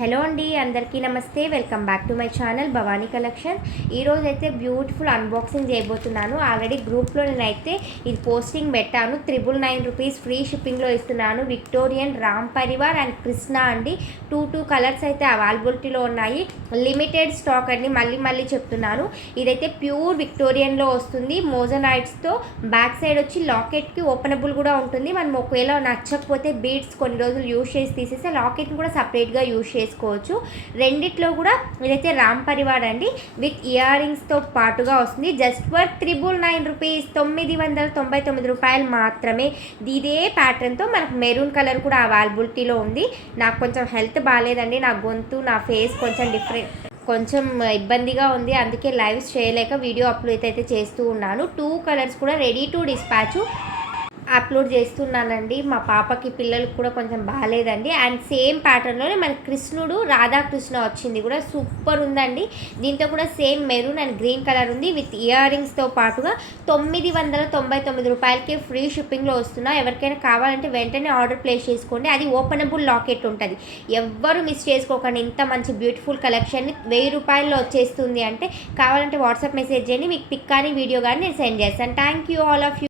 Hello అండి అందరికీ నమస్తే. Welcome back to my channel Bhavani collection. ఈరోజు అయితే బ్యూటిఫుల్ అన్బాక్సింగ్ చేయబోతున్నాను. ఆల్రెడీ గ్రూప్లో నేనైతే ఇది పోస్టింగ్ పెట్టాను. త్రిబుల్ నైన్ రూపీస్ ఫ్రీ షిప్పింగ్లో ఇస్తున్నాను. విక్టోరియన్ రామ్ పరివార్ అండ్ కృష్ణ అండి. టూ టూ కలర్స్ అయితే అవైలబిలిటీలో ఉన్నాయి. లిమిటెడ్ స్టాక్ అండి. మళ్ళీ మళ్ళీ చెప్తున్నాను. ఇదైతే ప్యూర్ విక్టోరియన్లో వస్తుంది. మోజనైట్స్తో బ్యాక్ సైడ్ వచ్చి లాకెట్కి ఓపెనబుల్ కూడా ఉంటుంది. మనం ఒకవేళ నచ్చకపోతే బీడ్స్ కొన్ని రోజులు యూజ్ చేసి తీసేస్తే లాకెట్ని కూడా సపరేట్గా యూజ్ చేసుకోవచ్చు రెండిట్లో కూడా ఇదైతే రామ్ పరివార్ అండి విత్ ఇయర్ రింగ్స్తో పాటుగా వస్తుంది. Just for triple nine rupees తొమ్మిది వందల తొంభై తొమ్మిది రూపాయలు మాత్రమే. ఇదే ప్యాటర్న్తో మనకు మెరూన్ కలర్ కూడా అవైలబిలిటీలో ఉంది. నాకు కొంచెం హెల్త్ బాగాలేదండి నా గొంతు నా ఫేస్ కొంచెం డిఫరెంట్ కొంచెం ఇబ్బందిగా ఉంది. అందుకే లైవ్స్ చేయలేక వీడియో అప్లోడ్ అయితే చేస్తూ ఉన్నాను. టూ కలర్స్ కూడా రెడీ టు డిస్పాచ్ అప్లోడ్ చేస్తున్నానండి. మా పాపకి పిల్లలకు కూడా కొంచెం బాగాలేదండి. అండ్ సేమ్ ప్యాటర్న్లోనే మన కృష్ణుడు రాధాకృష్ణ వచ్చింది కూడా. సూపర్ ఉందండి. దీంతో కూడా same maroon and green colour ఉంది. విత్ ఇయర్ రింగ్స్తో పాటుగా తొమ్మిది వందల తొంభై తొమ్మిది రూపాయలకి ఫ్రీ షిప్పింగ్లో వస్తున్నా. ఎవరికైనా కావాలంటే వెంటనే ఆర్డర్ ప్లేస్ చేసుకోండి. అది ఓపెనబుల్ లాకెట్ ఉంటుంది. ఎవ్వరు మిస్ చేసుకోకండి. ఇంత మంచి బ్యూటిఫుల్ కలెక్షన్ వెయ్యి రూపాయల్లో వచ్చేస్తుంది అంటే కావాలంటే వాట్సాప్ మెసేజ్ చేయండి. మీకు పిక్ కానీ వీడియో కానీ నేను సెండ్ చేస్తాను. Thank you all of you.